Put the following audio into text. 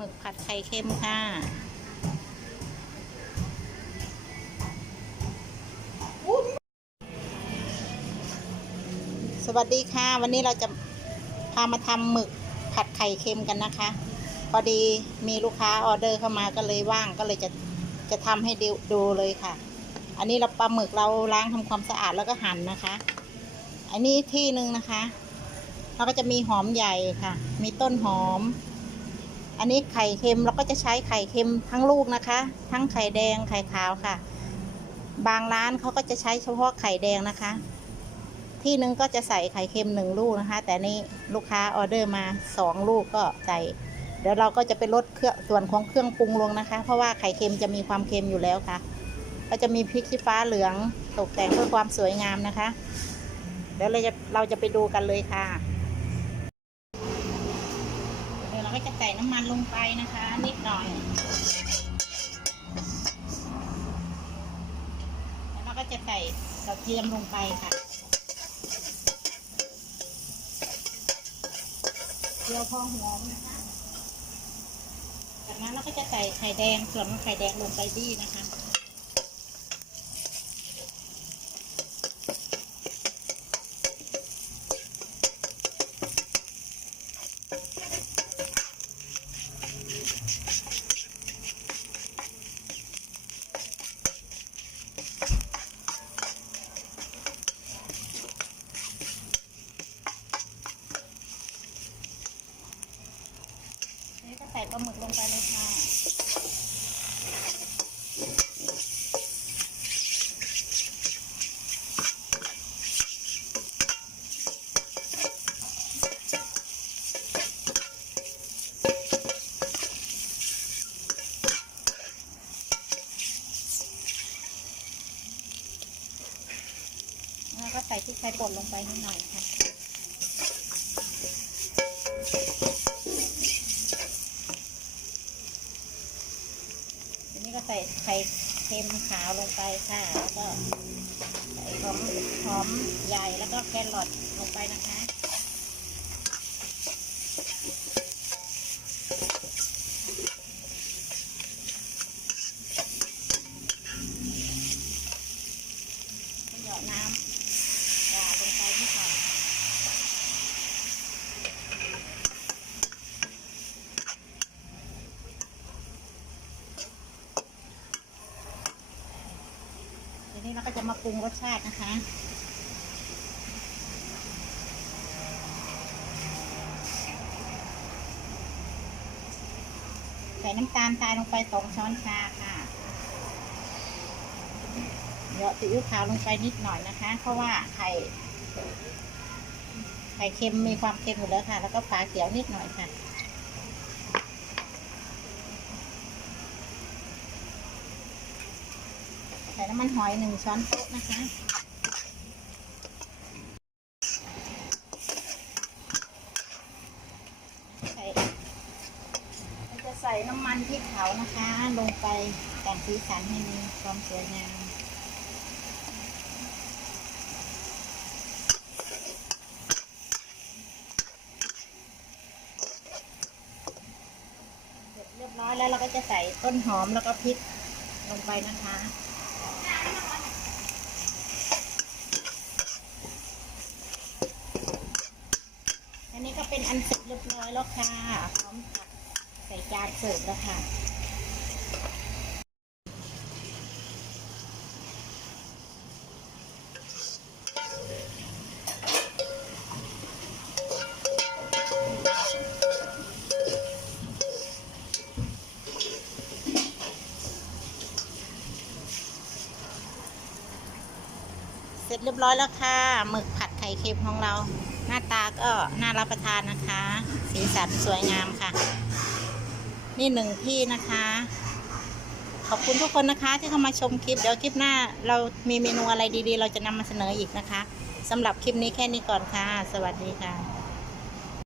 มึกผัดไข่เค็มค่ะสวัสดีค่ะ วันนี้เราจะพามาทำหมึกผัดไข่เค็มกันนะคะ พอดีมีลูกค้าออเดอร์เข้ามาก็เลยว่างก็เลยจะจะทำให้ดูดูเลยค่ะ อันนี้เราปลาหมึกเราล้างทำความสะอาดแล้วก็หั่นนะคะ อันนี้ที่หนึ่งนะคะเราก็จะมีหอมใหญ่ค่ะ มีต้นหอม อันนี้ไข่เค็มเราก็จะใช้ไข่เค็มทั้งลูกนะคะ ทั้งไข่แดงไข่ขาวค่ะ บางร้านเขาก็จะใช้เฉพาะไข่แดงนะคะ ที่หนึงก็จะใส่ไข่เค็มหนึ่งลูกนะคะ แต่นี่ลูกค้าออเดอร์มาสองลูกก็ใส่เดี๋ยวเราก็จะไปลดเครื่องส่วนของเครื่องปรุงลงนะคะ เพราะว่าไข่เค็มจะมีความเค็มอยู่แล้วค่ะ ก็จะมีพริกชี้ฟ้าเหลืองตกแต่งเพื่อความสวยงามนะคะ เดี๋ยวเราจะเราจะไปดูกันเลยค่ะ เราก็จะใส่น้ำมันลงไปนะคะ นิดหน่อย แล้วเราก็จะใส่กระเทียมลงไปค่ะเจียวพอหอมนะคะ จากนั้นเราก็จะใส่ไข่แดงส่วนของไข่แดงลงไปดีนะคะ นี่ก็ใส่ปลาหมึกลงไปเลยค่ะแล้วก็ใส่พริกไทยป่นลงไปนิดหน่อยค่ะ ทีนี้ก็ใส่ไข่เค็ มขาวลงไปค่ะ แล้วก็ใส่หอมหอมใหญ่แล้วก็แครอทลงไปนะคะ หยอดน้ำหวานลงไปที่ค่ะ ที นี้เราก็จะมาปรุงรสชาตินะคะ ใส่น้ำตาลทรายลงไปสองช้อนชาค่ะเดี๋ยวซีอิ๊วขาวลงไปนิดหน่อยนะคะ เพราะว่าไข่ไข่เค็มมีความเค็มอยู่แล้วค่ะ แล้วก็ฝาเขียวนิดหน่อยค่ะ ส่น้ำมันหอยหนึ่งช้อนโต๊ะนะคะ ใส่จะใส่น้ำมันพริกเผานะคะ ลงไปแต่งสีสันให้มีความสวยงามเสร็จเรียบร้อยแล้วเราก็จะใส่ต้นหอมแล้วก็พริกลงไปนะคะ อันนี้ก็เป็นอันเสร็จเรียบร้อยแล้วค่ะ พร้อมตักใส่จานเสิร์ฟแล้วค่ะ เรียบร้อยแล้วค่ะหมึกผัดไข่เค็มของเรา หน้าตาก็น่ารับประทานนะคะ สีสันสวยงามค่ะ นี่หนึ่งที่นะคะ ขอบคุณทุกคนนะคะ ที่เข้ามาชมคลิปเดี๋ยวคลิปหน้า เรามีเมนูอะไรดีๆ เราจะนำมาเสนออีกนะคะสำหรับคลิปนี้แค่นี้ก่อนค่ะ สวัสดีค่ะ